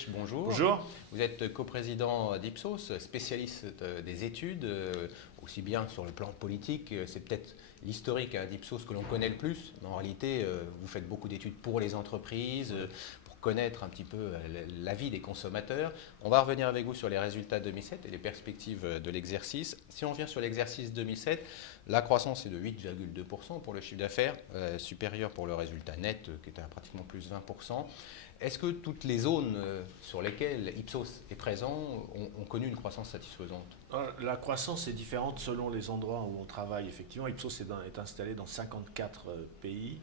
Hirsch, bonjour. Bonjour. Vous êtes coprésident d'Ipsos, spécialiste des études, aussi bien sur le plan politique, c'est peut-être l'historique d'Ipsos que l'on connaît le plus, mais en réalité, vous faites beaucoup d'études pour les entreprises, pour connaître un petit peu la vie des consommateurs. On va revenir avec vous sur les résultats 2007 et les perspectives de l'exercice. Si on revient sur l'exercice 2007, la croissance est de 8,2% pour le chiffre d'affaires, supérieur pour le résultat net, qui était à pratiquement plus 20%. Est-ce que toutes les zones sur lesquelles Ipsos est présent ont connu une croissance satisfaisante? La croissance est différente selon les endroits où on travaille. Effectivement, Ipsos est installé dans 54 pays.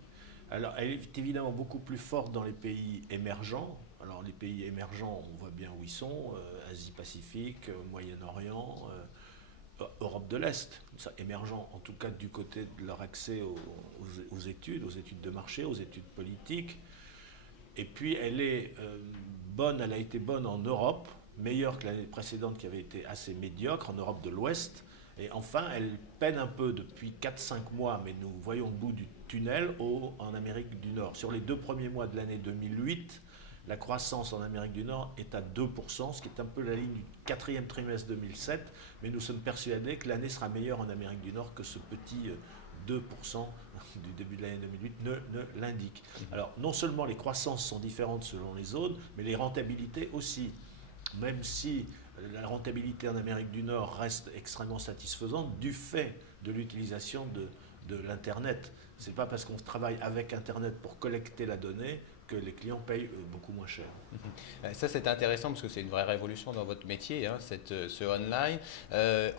Alors, elle est évidemment beaucoup plus forte dans les pays émergents. Alors, les pays émergents, on voit bien où ils sont, Asie-Pacifique, Moyen-Orient, Europe de l'Est. Ça, émergent en tout cas du côté de leur accès aux études de marché, aux études politiques. Et puis elle est bonne, elle a été bonne en Europe, meilleure que l'année précédente qui avait été assez médiocre, en Europe de l'Ouest. Et enfin, elle peine un peu depuis 4-5 mois, mais nous voyons le bout du tunnel en Amérique du Nord. Sur les 2 premiers mois de l'année 2008, la croissance en Amérique du Nord est à 2%, ce qui est un peu la ligne du quatrième trimestre 2007, mais nous sommes persuadés que l'année sera meilleure en Amérique du Nord que ce petit 2% du début de l'année 2008 ne l'indique. Alors, non seulement les croissances sont différentes selon les zones, mais les rentabilités aussi. Même si la rentabilité en Amérique du Nord reste extrêmement satisfaisante du fait de l'utilisation de l'Internet. Ce n'est pas parce qu'on travaille avec Internet pour collecter la donnée que les clients payent beaucoup moins cher. Ça, c'est intéressant parce que c'est une vraie révolution dans votre métier, hein, ce online.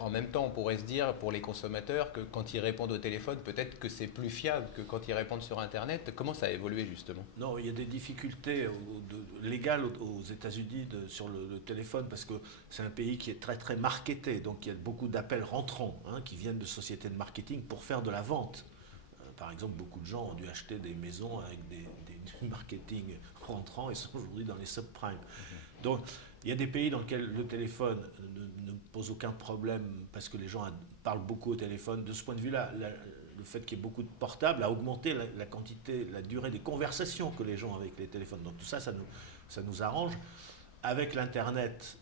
En même temps, on pourrait se dire pour les consommateurs que quand ils répondent au téléphone, peut-être que c'est plus fiable que quand ils répondent sur Internet. Comment ça a évolué justement? Non, il y a des difficultés légales aux États-Unis sur le téléphone parce que c'est un pays qui est très très marketé. Donc il y a beaucoup d'appels rentrants qui viennent de sociétés de marketing pour faire de la vente. Par exemple, beaucoup de gens ont dû acheter des maisons avec du marketing rentrant et sont aujourd'hui dans les subprimes. Donc il y a des pays dans lesquels le téléphone ne pose aucun problème parce que les gens parlent beaucoup au téléphone. De ce point de vue-là, le fait qu'il y ait beaucoup de portables a augmenté la quantité, la durée des conversations que les gens ont avec les téléphones. Donc tout ça, ça nous arrange. Avec l'Internet,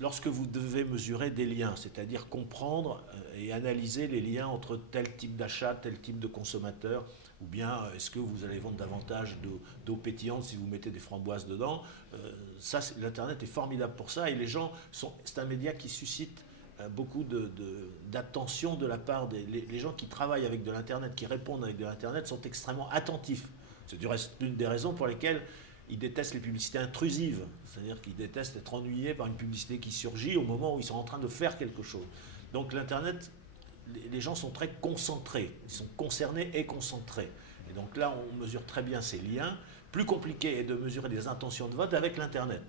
lorsque vous devez mesurer des liens, c'est-à-dire comprendre et analyser les liens entre tel type d'achat, tel type de consommateur, ou bien est-ce que vous allez vendre davantage d'eau pétillante si vous mettez des framboises dedans, ça, l'Internet est formidable pour ça et c'est un média qui suscite beaucoup d'attention de la part les gens qui travaillent avec de l'Internet, qui répondent avec de l'Internet, sont extrêmement attentifs. C'est du reste l'une des raisons pour lesquelles ils détestent les publicités intrusives, c'est-à-dire qu'ils détestent être ennuyés par une publicité qui surgit au moment où ils sont en train de faire quelque chose. Donc l'Internet, les gens sont très concentrés, ils sont concernés et concentrés. Et donc là, on mesure très bien ces liens. Plus compliqué est de mesurer des intentions de vote avec l'Internet.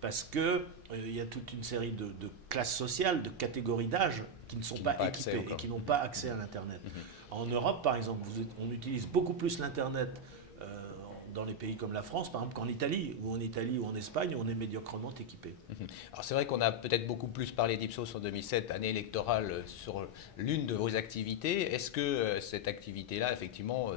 Parce qu'il y a toute une série de classes sociales, de catégories d'âge qui ne sont Qui n'ont pas pas accès équipées et encore. qui n'ont pas accès à l'Internet. En Europe, par exemple, on utilise beaucoup plus l'Internet dans les pays comme la France, par exemple, qu'en Italie, ou en Espagne, où on est médiocrement équipé. Alors c'est vrai qu'on a peut-être beaucoup plus parlé d'Ipsos en 2007, année électorale, sur l'une de vos activités. Est-ce que cette activité-là, effectivement,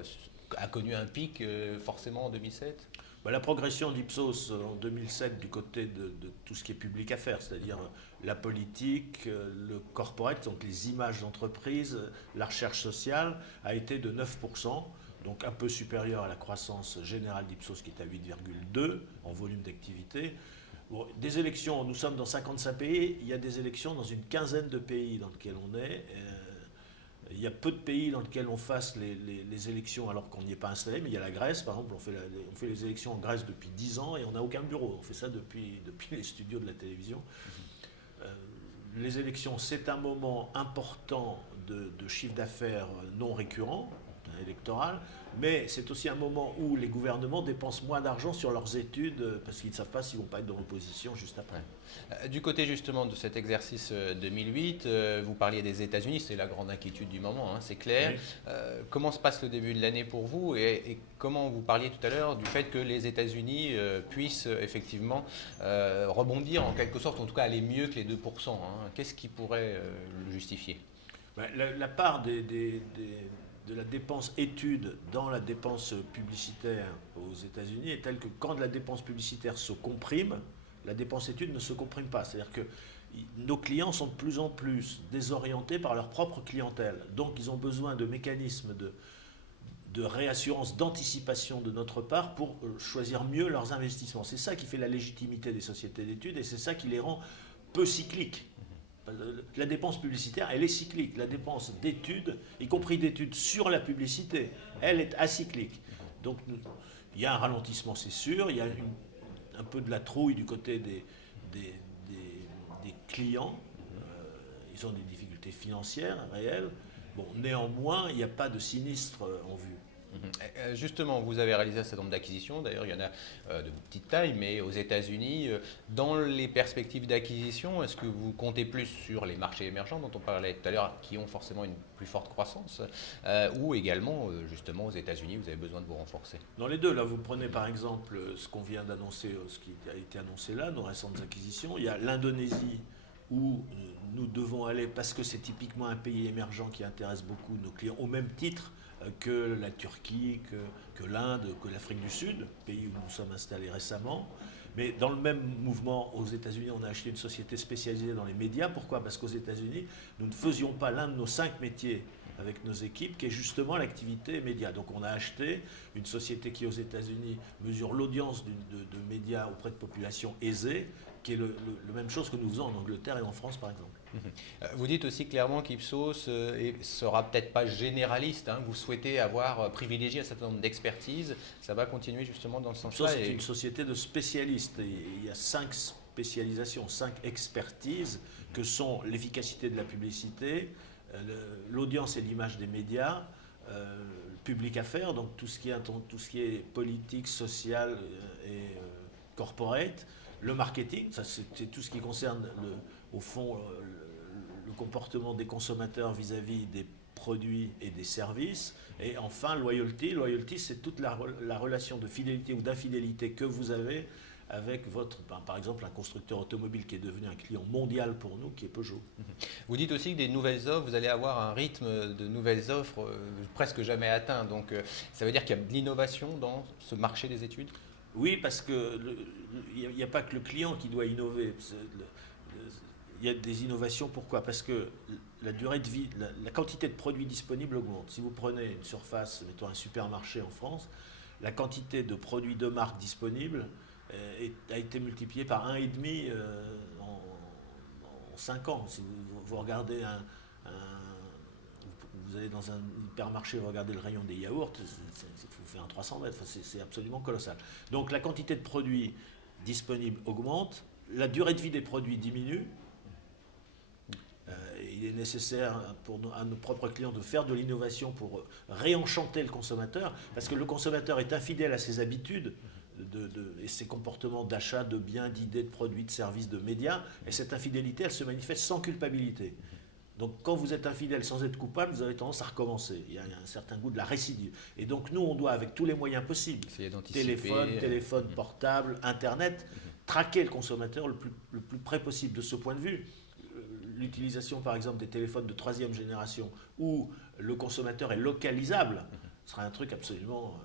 a connu un pic forcément en 2007? Bah, la progression d'Ipsos en 2007 du côté de tout ce qui est public à faire, c'est-à-dire la politique, le corporate, donc les images d'entreprise, la recherche sociale, a été de 9%, donc un peu supérieur à la croissance générale d'Ipsos qui est à 8,2 en volume d'activité. Bon, des élections, nous sommes dans 55 pays, il y a des élections dans une quinzaine de pays dans lesquels on est. Il y a peu de pays dans lesquels on fasse les élections alors qu'on n'y est pas installé, mais il y a la Grèce, par exemple, on fait les élections en Grèce depuis 10 ans et on n'a aucun bureau. On fait ça depuis les studios de la télévision. Euh, les élections, c'est un moment important de chiffre d'affaires non récurrent, électoral, mais c'est aussi un moment où les gouvernements dépensent moins d'argent sur leurs études parce qu'ils ne savent pas s'ils vont pas être dans l'opposition juste après. Ouais. Du côté justement de cet exercice 2008, vous parliez des États-Unis, c'est la grande inquiétude du moment, hein, c'est clair. Oui. Comment se passe le début de l'année pour vous et comment vous parliez tout à l'heure du fait que les États-Unis puissent effectivement rebondir en quelque sorte, en tout cas aller mieux que les 2%, hein. Qu'est-ce qui pourrait le justifier? Ben, la part de la dépense études dans la dépense publicitaire aux États-Unis est telle que quand la dépense publicitaire se comprime, la dépense études ne se comprime pas. C'est-à-dire que nos clients sont de plus en plus désorientés par leur propre clientèle. Donc ils ont besoin de mécanismes de réassurance, d'anticipation de notre part pour choisir mieux leurs investissements. C'est ça qui fait la légitimité des sociétés d'études et c'est ça qui les rend peu cycliques. La dépense publicitaire, elle est cyclique. La dépense d'études, y compris d'études sur la publicité, elle est acyclique. Donc il y a un ralentissement, c'est sûr. Il y a un peu de la trouille du côté des, des clients. Ils ont des difficultés financières réelles. Bon, néanmoins, il n'y a pas de sinistre en vue. Justement, vous avez réalisé un certain nombre d'acquisitions, d'ailleurs il y en a de petite taille, mais aux États-Unis, dans les perspectives d'acquisition, est-ce que vous comptez plus sur les marchés émergents dont on parlait tout à l'heure, qui ont forcément une plus forte croissance, ou également justement aux États-Unis, vous avez besoin de vous renforcer? Dans les deux, là, vous prenez par exemple ce qu'on vient d'annoncer, ce qui a été annoncé là, nos récentes acquisitions. Il y a l'Indonésie où nous devons aller parce que c'est typiquement un pays émergent qui intéresse beaucoup nos clients, au même titre que la Turquie, que l'Inde, que l'Afrique du Sud, pays où nous sommes installés récemment. Mais dans le même mouvement, aux États-Unis, on a acheté une société spécialisée dans les médias. Pourquoi? Parce qu'aux États-Unis, nous ne faisions pas l'un de nos 5 métiers avec nos équipes, qui est justement l'activité média. Donc on a acheté une société qui aux États-Unis mesure l'audience de médias auprès de populations aisées, qui est le même chose que nous faisons en Angleterre et en France par exemple. Vous dites aussi clairement qu'Ipsos sera peut-être pas généraliste, hein. Vous souhaitez avoir privilégié un certain nombre d'expertises. Ça va continuer justement dans ce Ipsos sens-là. est une société de spécialistes. Et il y a 5 spécialisations, 5 expertises que sont l'efficacité de la publicité, l'audience et l'image des médias, le public affaires, donc tout ce qui est politique, social et corporate, le marketing, ça c'est tout ce qui concerne au fond le comportement des consommateurs vis-à-vis des produits et des services. Et enfin, loyalty. Loyalty, c'est toute la relation de fidélité ou d'infidélité que vous avez avec par exemple, un constructeur automobile qui est devenu un client mondial pour nous, qui est Peugeot. Vous dites aussi que des nouvelles offres, vous allez avoir un rythme de nouvelles offres presque jamais atteint. Donc ça veut dire qu'il y a de l'innovation dans ce marché des études? Oui, parce que il n'y a pas que le client qui doit innover. Il y a des innovations, pourquoi? Parce que la durée de vie, la quantité de produits disponibles augmente. Si vous prenez une surface, mettons un supermarché en France, la quantité de produits de marque disponibles a été multipliée par 1,5 en 5 ans. Si vous regardez vous allez dans un hypermarché, vous regardez le rayon des yaourts, vous fait un 300 mètres, c'est absolument colossal. Donc la quantité de produits disponibles augmente, la durée de vie des produits diminue. Il est nécessaire à nos propres clients de faire de l'innovation pour réenchanter le consommateur, parce que le consommateur est infidèle à ses habitudes et ses comportements d'achat, de biens, d'idées, de produits, de services, de médias, et cette infidélité, elle se manifeste sans culpabilité. Donc quand vous êtes infidèle sans être coupable, vous avez tendance à recommencer. Il y a un certain goût de la récidive. Et donc nous, on doit, avec tous les moyens possibles, Essayer d'anticiper. téléphone portable, Internet, traquer le consommateur le plus près possible. De ce point de vue, l'utilisation par exemple des téléphones de troisième génération où le consommateur est localisable sera un truc absolument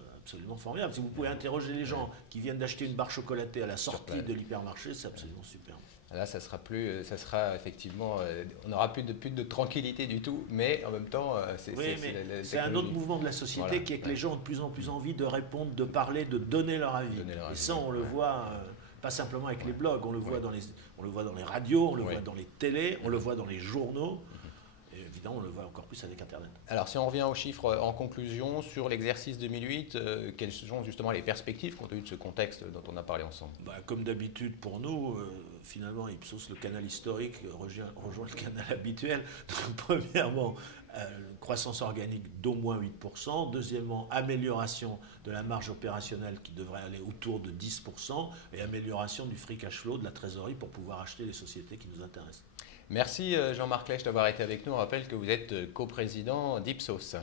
formidable. Si vous pouvez interroger les gens qui viennent d'acheter une barre chocolatée à la sortie de l'hypermarché, c'est absolument superbe. Là, ça sera effectivement, on n'aura plus de tranquillité du tout, mais en même temps, Oui, mais la c'est un autre technologie. mouvement de la Voilà, société qui est que ouais. les gens ont de plus en plus envie de répondre, de parler, de donner leur avis. Donner leur Et avis, ça, on le ouais. voit pas simplement avec les Ouais. blogs, Ouais. on le voit dans les radios, on le voit Ouais. dans les télés, on le voit dans les journaux, et évidemment, on le voit encore plus avec Internet. Alors, si on revient aux chiffres en conclusion sur l'exercice 2008, quelles sont justement les perspectives compte tenu de ce contexte dont on a parlé ensemble? Bah, comme d'habitude pour nous, finalement, Ipsos, le canal historique, rejoint le canal habituel. Donc, premièrement, croissance organique d'au moins 8%. Deuxièmement, amélioration de la marge opérationnelle qui devrait aller autour de 10%. Et amélioration du free cash flow, de la trésorerie pour pouvoir acheter les sociétés qui nous intéressent. Merci Jean-Marc Lèche d'avoir été avec nous. On rappelle que vous êtes coprésident d'Ipsos.